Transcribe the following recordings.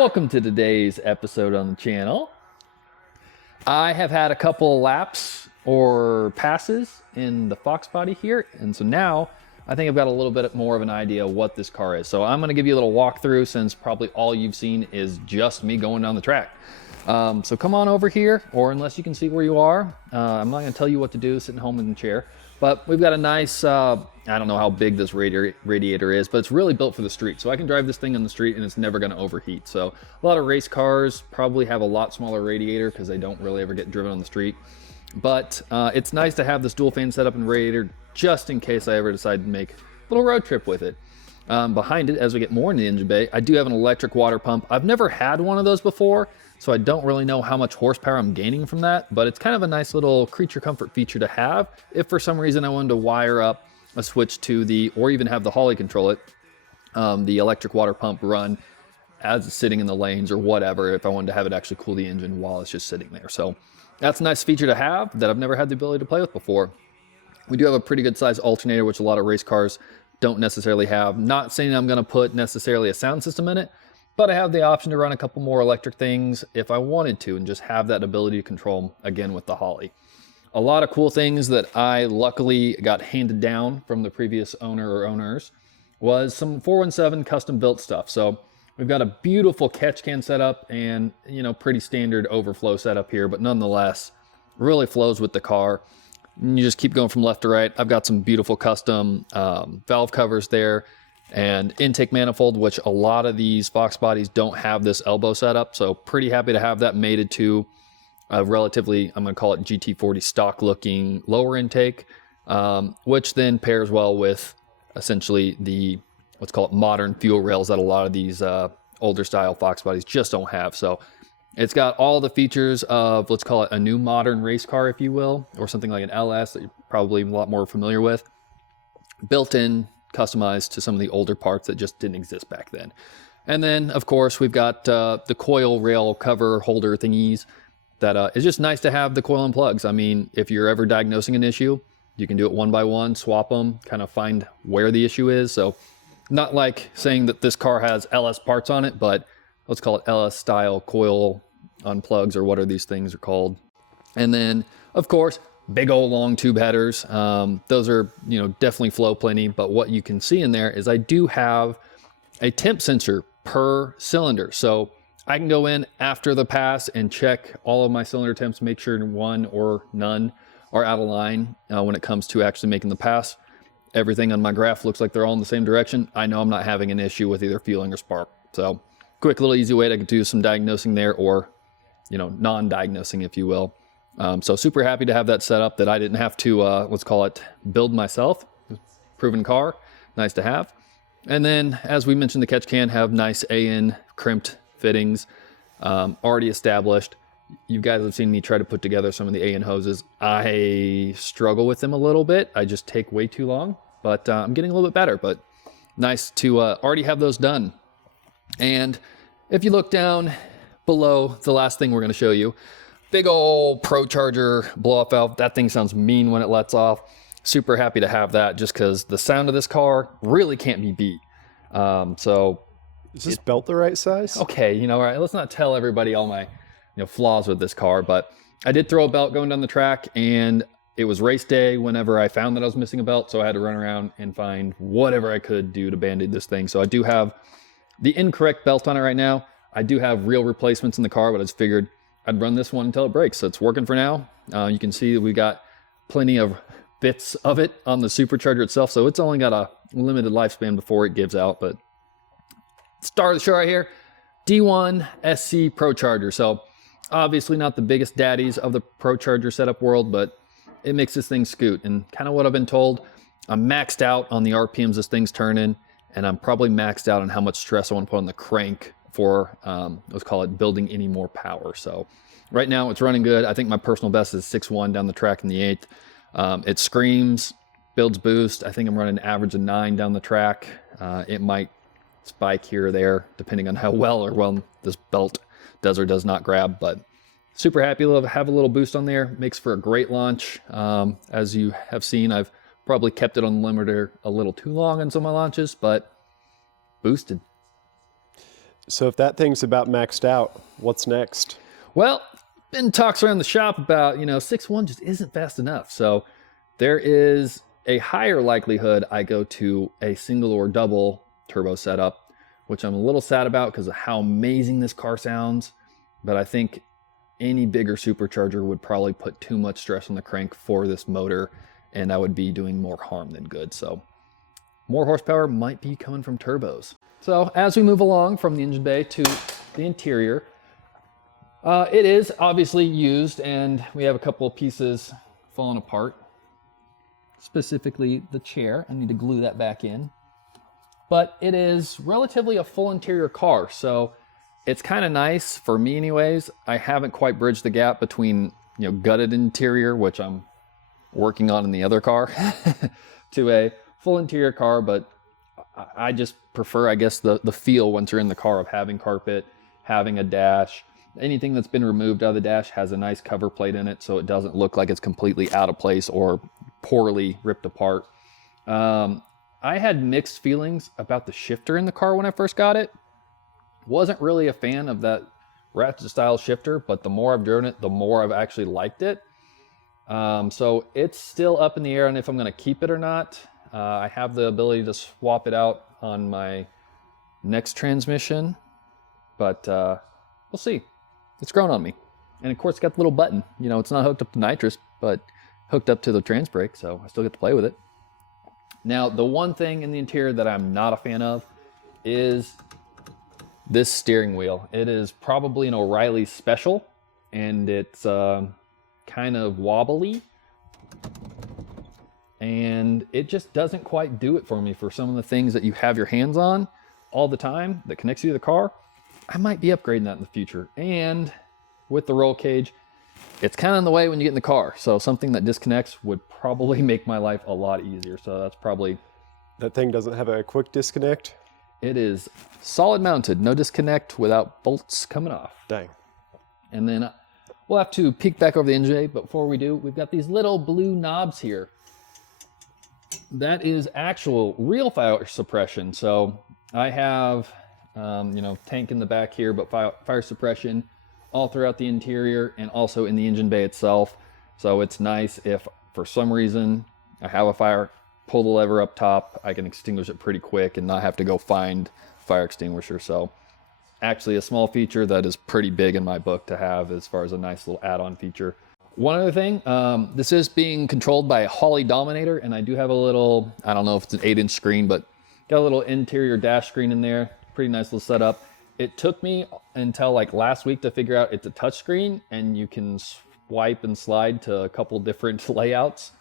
Welcome to today's episode on the channel. I have had a couple of laps or passes in the Foxbody here, and so now I think I've got a little bit more of an idea of what this car is. So I'm going to give you a little walkthrough since probably all you've seen is just me going down the track. So come on over here, or unless you can see where you are, I'm not going to tell you what to do sitting home in the chair. But we've got a nice, I don't know how big this radiator is, but it's really built for the street. So I can drive this thing on the street and it's never going to overheat. So a lot of race cars probably have a lot smaller radiator because they don't really ever get driven on the street. But it's nice to have this dual fan setup and radiator just in case I ever decide to make a little road trip with it. Behind it, as we get more in the engine bay, I do have an electric water pump. I've never had one of those before, so I don't really know how much horsepower I'm gaining from that, but it's kind of a nice little creature comfort feature to have if for some reason I wanted to wire up a switch to the, or even have the Holly control it, the electric water pump run as it's sitting in the lanes or whatever, if I wanted to have it actually cool the engine while it's just sitting there. So that's a nice feature to have that I've never had the ability to play with before. We do have a pretty good size alternator, which a lot of race cars don't necessarily have. Not saying I'm going to put necessarily a sound system in it, but I have the option to run a couple more electric things if I wanted to and just have that ability to control them again with the Holly. A lot of cool things that I luckily got handed down from the previous owner or owners was some 417 custom built stuff. So we've got a beautiful catch can setup and, you know, pretty standard overflow setup here, but nonetheless really flows with the car. And you just keep going from left to right. I've got some beautiful custom valve covers there and intake manifold, which a lot of these Fox bodies don't have this elbow setup. So pretty happy to have that mated to a relatively, I'm going to call it GT40 stock looking lower intake, which then pairs well with essentially the, let's call it modern fuel rails that a lot of these older style Fox bodies just don't have. So it's got all the features of, let's call it a new modern race car, if you will, or something like an LS that you're probably a lot more familiar with, built in, customized to some of the older parts that just didn't exist back then. And then, of course, we've got the coil rail cover holder thingies that it's just nice to have the coil and plugs. I mean, if you're ever diagnosing an issue, you can do it one by one, swap them, kind of find where the issue is. So not like saying that this car has LS parts on it, but let's call it LS style coil unplugs, or what are these things are called. And then, of course, big old long tube headers. Those are, you know, definitely flow plenty, but what you can see in there is I do have a temp sensor per cylinder. So I can go in after the pass and check all of my cylinder temps, make sure one or none are out of line when it comes to actually making the pass. Everything on my graph looks like they're all in the same direction. I know I'm not having an issue with either fueling or spark. So quick little easy way to do some diagnosing there, or, you know, non-diagnosing, if you will. So super happy to have that set up that I didn't have to, let's call it, build myself. Proven car, nice to have. And then, as we mentioned, the catch can have nice AN crimped fittings, already established. You guys have seen me try to put together some of the AN hoses. I struggle with them a little bit. I just take way too long, but I'm getting a little bit better. But nice to already have those done. And if you look down below, the last thing we're going to show you, big old Procharged blow-off valve. That thing sounds mean when it lets off. Super happy to have that just because the sound of this car really can't be beat. So is this belt the right size? Okay, you know, all right, let's not tell everybody all my, you know, flaws with this car, but I did throw a belt going down the track, and it was race day whenever I found that I was missing a belt, so I had to run around and find whatever I could do to band-aid this thing. So I do have the incorrect belt on it right now. I do have real replacements in the car, but I just figured I'd run this one until it breaks. So it's working for now. You can see that we got plenty of bits of it on the supercharger itself. So it's only got a limited lifespan before it gives out. But star of the show right here, D1 SC Procharger. So obviously not the biggest daddies of the Procharger setup world, but it makes this thing scoot. And kind of what I've been told, I'm maxed out on the RPMs this thing's turning, and I'm probably maxed out on how much stress I want to put on the crank for, let's call it, building any more power. So right now it's running good. I think my personal best is 6.1 down the track in the 8th. It screams, builds boost. I think I'm running an average of 9 down the track. It might spike here or there, depending on how well this belt does or does not grab, but super happy to have a little boost on there. Makes for a great launch. As you have seen, I've probably kept it on the limiter a little too long on some of my launches, but boosted. So if that thing's about maxed out, what's next? Well, been talks around the shop about, 6.1 just isn't fast enough. So there is a higher likelihood I go to a single or double turbo setup, which I'm a little sad about because of how amazing this car sounds. But I think any bigger supercharger would probably put too much stress on the crank for this motor, and I would be doing more harm than good. So more horsepower might be coming from turbos. So as we move along from the engine bay to the interior, it is obviously used, and we have a couple of pieces falling apart. Specifically the chair. I need to glue that back in. But it is relatively a full interior car, so it's kind of nice for me anyways. I haven't quite bridged the gap between, gutted interior, which I'm working on in the other car, to a full interior car, but I just prefer, I guess, the feel once you're in the car of having carpet, having a dash. Anything that's been removed out of the dash has a nice cover plate in it, so it doesn't look like it's completely out of place or poorly ripped apart. I had mixed feelings about the shifter in the car when I first got it. Wasn't really a fan of that ratchet style shifter, but the more I've driven it, the more I've actually liked it. So it's still up in the air on if I'm going to keep it or not. I have the ability to swap it out on my next transmission, but we'll see. It's grown on me. And of course, it's got the little button. It's not hooked up to nitrous, but hooked up to the trans brake, so I still get to play with it. Now, the one thing in the interior that I'm not a fan of is this steering wheel. It is probably an O'Reilly special, and it's kind of wobbly. And it just doesn't quite do it for me for some of the things that you have your hands on all the time that connects you to the car. I might be upgrading that in the future. And with the roll cage, it's kind of in the way when you get in the car. So something that disconnects would probably make my life a lot easier. So that's probably... That thing doesn't have a quick disconnect? It is solid mounted, no disconnect without bolts coming off. Dang. And then we'll have to peek back over the engine bay, but before we do, we've got these little blue knobs here. That is actual real fire suppression. So I have, tank in the back here, but fire suppression all throughout the interior and also in the engine bay itself. So it's nice if for some reason I have a fire, pull the lever up top, I can extinguish it pretty quick and not have to go find fire extinguisher. So actually a small feature that is pretty big in my book to have as far as a nice little add-on feature. One other thing, this is being controlled by a Holley Dominator, and I do have a little, I don't know if it's an 8-inch screen, but got a little interior dash screen in there. Pretty nice little setup. It took me until like last week to figure out it's a touch screen and you can swipe and slide to a couple different layouts.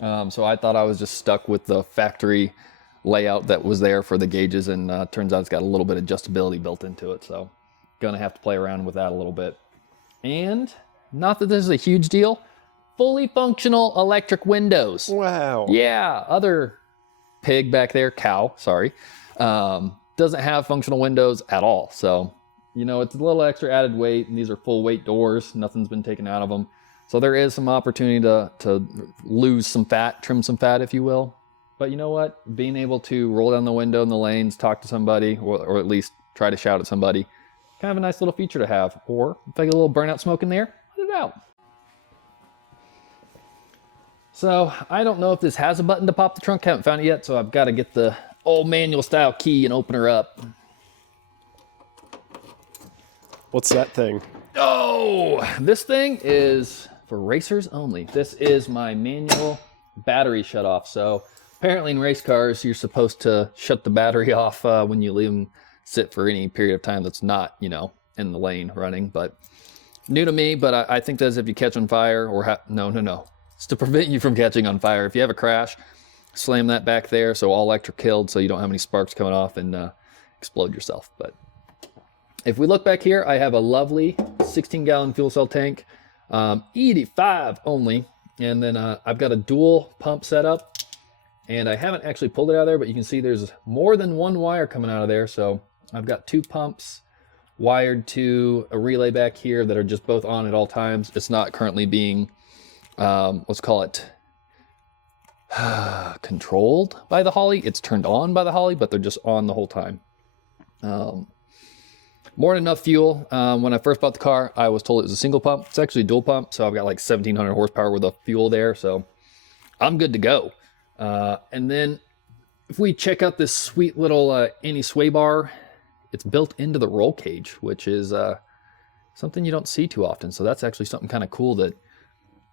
So I thought I was just stuck with the factory layout that was there for the gauges, and turns out it's got a little bit of adjustability built into it. So gonna have to play around with that a little bit. And not that this is a huge deal, fully functional electric windows. Wow. Yeah, other pig back there, cow, sorry, doesn't have functional windows at all. So, it's a little extra added weight, and these are full weight doors. Nothing's been taken out of them. So there is some opportunity to lose some fat, trim some fat, if you will. But you know what? Being able to roll down the window in the lanes, talk to somebody, or at least try to shout at somebody, kind of a nice little feature to have. Or if I get a little burnout smoke in there, let it out. So I don't know if this has a button to pop the trunk. Haven't found it yet, so I've got to get the old manual style key and open her up. What's that thing? Oh, this thing is for racers only. This is my manual battery shut off. So apparently in race cars, you're supposed to shut the battery off when you leave them sit for any period of time that's not, in the lane running. But new to me, but I think that's if you catch on fire or no. It's to prevent you from catching on fire. If you have a crash, slam that back there so all electric killed so you don't have any sparks coming off and explode yourself. But if we look back here, I have a lovely 16-gallon fuel cell tank, E85 only, and then I've got a dual pump setup, and I haven't actually pulled it out of there, but you can see there's more than one wire coming out of there. So I've got two pumps wired to a relay back here that are just both on at all times. It's not currently being, let's call it, controlled by the Holley. It's turned on by the Holley, but they're just on the whole time. More than enough fuel. When I first bought the car, I was told it was a single pump. It's actually a dual pump, so I've got like 1,700 horsepower worth of fuel there, so I'm good to go. And then if we check out this sweet little anti-sway bar, it's built into the roll cage, which is something you don't see too often. So that's actually something kind of cool that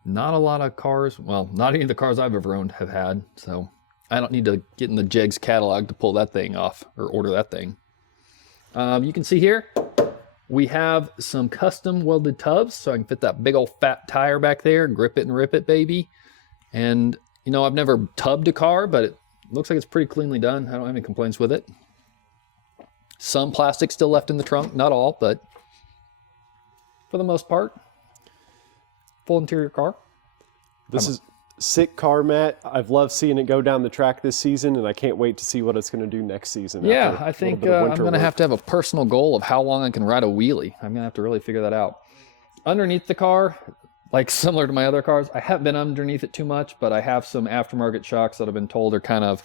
not a lot of cars, well, not any of the cars I've ever owned have had. So I don't need to get in the Jegs catalog to pull that thing off or order that thing. You can see here, we have some custom welded tubs, so I can fit that big old fat tire back there, grip it and rip it, baby. And, you know, I've never tubbed a car, but it looks like it's pretty cleanly done. I don't have any complaints with it. Some plastic still left in the trunk, not all, but for the most part, full interior car. This is sick car, Matt. I've loved seeing it go down the track this season, and I can't wait to see what it's going to do next season. Yeah, I think I'm going to have to have a personal goal of how long I can ride a wheelie. I'm going to have to really figure that out. Underneath the car, like similar to my other cars, I haven't been underneath it too much, but I have some aftermarket shocks that I've been told are kind of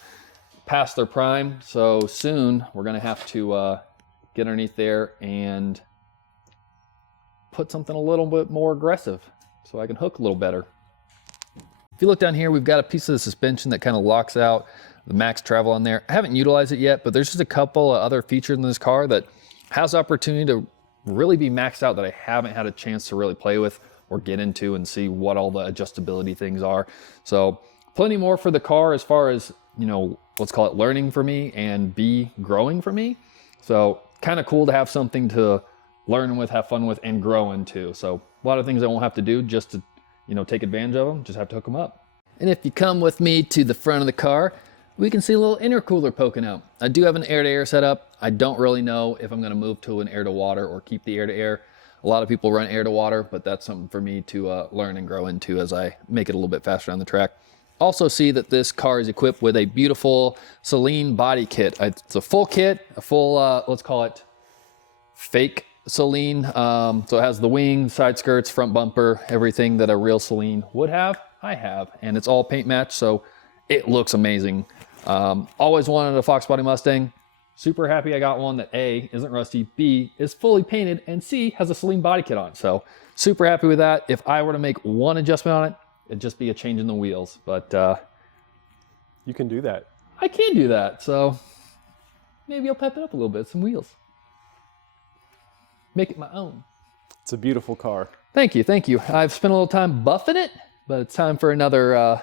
past their prime. So soon we're going to have to get underneath there and put something a little bit more aggressive so I can hook a little better. If you look down here, we've got a piece of the suspension that kind of locks out the max travel on there. I haven't utilized it yet, but there's just a couple of other features in this car that has opportunity to really be maxed out that I haven't had a chance to really play with or get into and see what all the adjustability things are. So plenty more for the car as far as, you know, let's call it learning for me and be growing for me. So kind of cool to have something to learn with, have fun with, and grow into. So a lot of things I won't have to do just to, you know, take advantage of them, just have to hook them up. And if you come with me to the front of the car, we can see a little intercooler poking out. I do have an air-to-air setup. I don't really know if I'm going to move to an air-to-water or keep the air-to-air. A lot of people run air-to-water, but that's something for me to learn and grow into as I make it a little bit faster on the track. Also see that this car is equipped with a beautiful Saleen body kit. It's a full kit, a full, let's call it fake Saleen. So it has the wing, side skirts, front bumper, everything that a real Saleen would have, I have. And it's all paint matched, so it looks amazing. Always wanted a Foxbody Mustang. Super happy I got one that A, isn't rusty, B, is fully painted, and C, has a Saleen body kit on it. So super happy with that. If I were to make one adjustment on it, it'd just be a change in the wheels. But you can do that. I can do that. So maybe I'll pep it up a little bit, some wheels. Make it my own. It's a beautiful car. Thank you, thank you. I've spent a little time buffing it, but it's time for another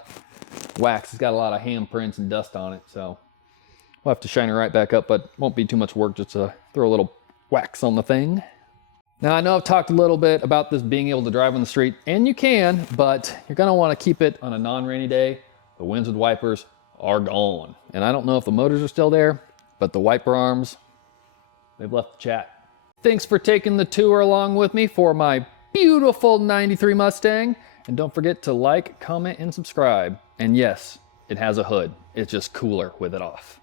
wax. It's got a lot of handprints and dust on it, so we'll have to shine it right back up, but won't be too much work just to throw a little wax on the thing. Now, I know I've talked a little bit about this being able to drive on the street, and you can, but you're gonna wanna keep it on a non-rainy day. The winds with wipers are gone. And I don't know if the motors are still there, but the wiper arms, they've left the chat. Thanks for taking the tour along with me for my beautiful 93 Mustang. And don't forget to like, comment, and subscribe. And yes, it has a hood. It's just cooler with it off.